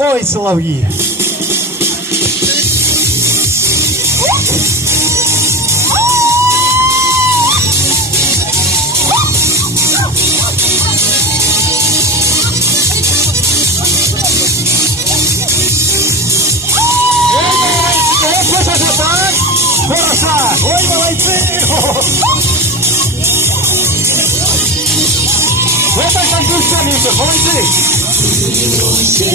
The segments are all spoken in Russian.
Ой, солов'ї. Хороша! Ой, молодцы! Вот так конкурсия, Миша, молодцы! Ой, молодцы!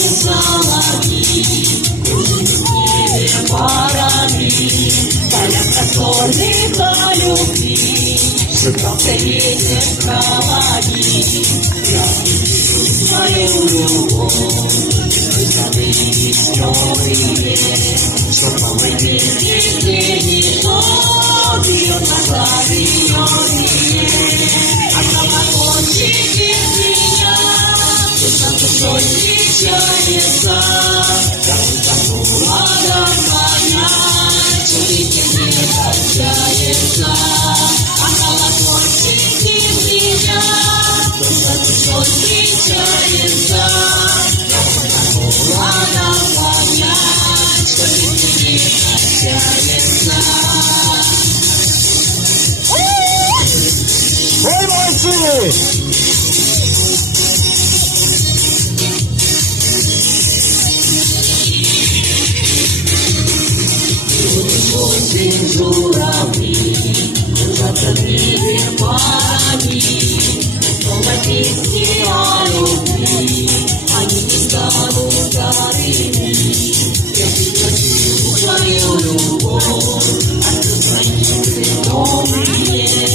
Журавли, западные парни, снова песни о любви, они не станут старыми. Я пригласил свою любовь, а ты страницы новые,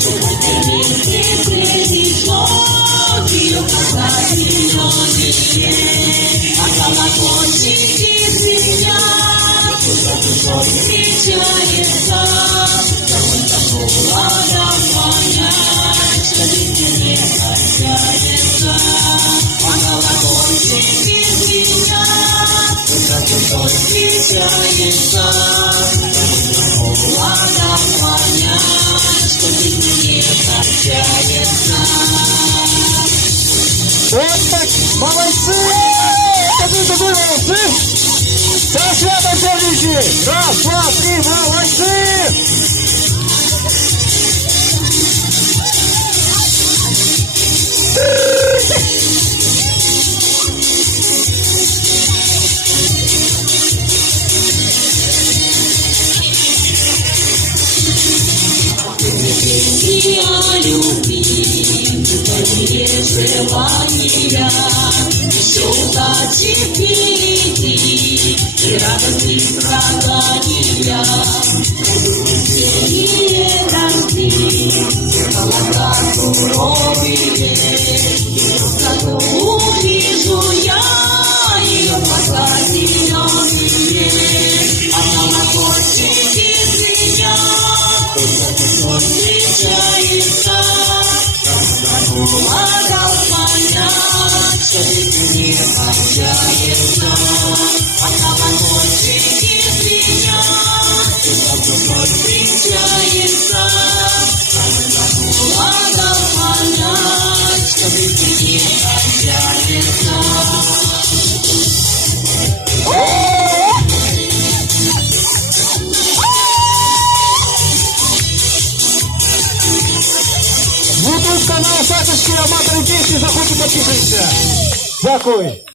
чтобы ты вместе пришел, ее глаза зеленые, а колокольчики звенят, за душой встречается, довольно холодно понять, что ведь не кончается, а колокольчики звенят, за душой встречается, довольно холодно понять, что ведь не кончается. Вот так, молодцы! Какие-то вы молодцы! Со святом сердечки! Раз, два, три, молодцы! Песни о любви, твои желания, еще удачи впереди, и радости страдания. Весенние дожди, холода суровые, и в саду увижу я ее глаза зеленые, а колокольчики звенят, кто встречается, помогал понять, что ведь не кончается, а колокольчики звенят, кто встречается, помогал понять, что ведь не кончается. YouTube канал Саточки, аматори пісні, заходьте, підписуйтесь. Дякую.